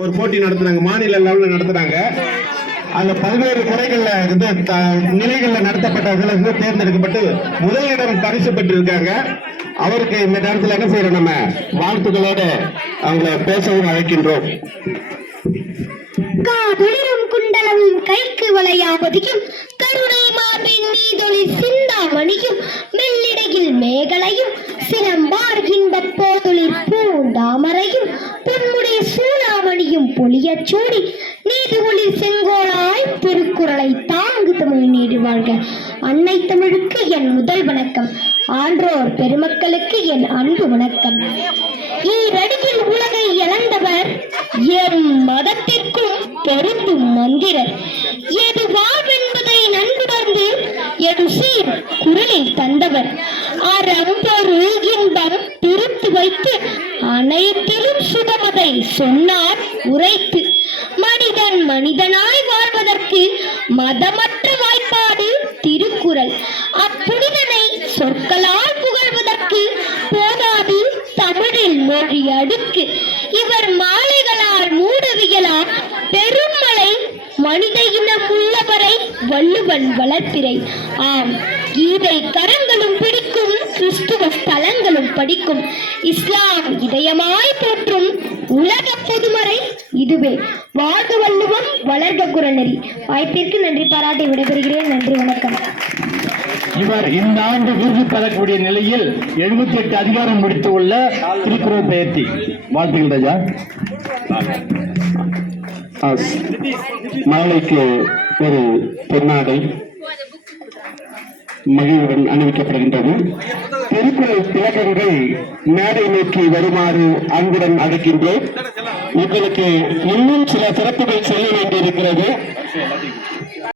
ஒரு போட்டி நடத்துறாங்க. மாநில லெவலில் நடத்துறாங்க. அந்த பல்வேறு முறைகள்ல இருந்து நிலைகள்ல நடத்தப்பட்டவர்கள் வந்து தேர்ந்தெடுக்கப்பட்டு முதலிடம் பரிசு பெற்றிருக்காங்க. அவருக்கு இந்த நேரத்தில் என்ன செய்யறோம் நம்ம? வாழ்த்துக்களோட அவங்கள பேசவும் அழைக்கின்றோம். காதுளிரும் குண்டலமும் கைக்கு வளையாவதியும் கருணை மார்பின் மீதொளி சிந்தாமணியும் மெல்லிடையில் மேகலையும் சிலம்பார்கின்ற போது சூடி நீதி ஒளி செங்கோலாய் திருக்குறளை தாங்கு தமிழ் நீடு வாழ்க. அன்னை தமிழுக்கு என் முதல் வணக்கம். ஆன்றோர் பெருமக்களுக்கு என் அன்பு வணக்கம். ஈரடியில் உலகை இழந்தவர் எம் மதத்திற்கும் பொருந்தும் மந்திரர். எது வாழ்வென்பதை நன்குணர்ந்து எது சீர் குரலில் தந்தவர். அறம்பொருள் இன்பம் பிரித்து வைத்து அனைத்திலும் சுகமதை சொன்னார். உரைத்து மனிதன் மனிதனாய் வாழ்வதற்கு மதமற்ற வாய்ப்பாடு திருக்குறள். அப்புனிதனை சொற்களால் புகழ்வதற்கு போதாது தமிழில் மொழி அடுக்கு. இவர் மாலைகளால் மூடவியலார் பெருமலை மனித இனம் உள்ளவரை வள்ளுவன் வளர்ப்பிறை. ஆம் கீதை கரங்களும் பிடிக்கும் கிறிஸ்துவ ஸ்தலங்களும் படிக்கும். இஸ்லாம் இதயமாய் போற்றும் உலக பொதுமறை இதுவே. வாழ்க வள்ளுவம் வளர்க குரநெறி. வாய்ப்பிற்கு நன்றி பாராட்டி விடைபெறுகிறேன். நன்றி வணக்கம். இவர் இந்த ஆண்டு விருது பெறக்கூடிய நிலையில் 78 எட்டு அதிகாரம் முடித்துள்ள திருக்குறள் பெயர்த்தி வாழ்த்துக்கள் ராஜா. மாலைக்கு ஒரு பொன்னாடை மகிழ்வுடன் அணிவிக்கப்படுகின்றது. திருக்குறள் திலகங்கள் மேடை நோக்கி வருமாறு அன்புடன் அழைக்கின்றோம். உங்களுக்கு இன்னும் சில சிறப்புகள் சொல்ல வேண்டியிருக்கிறது.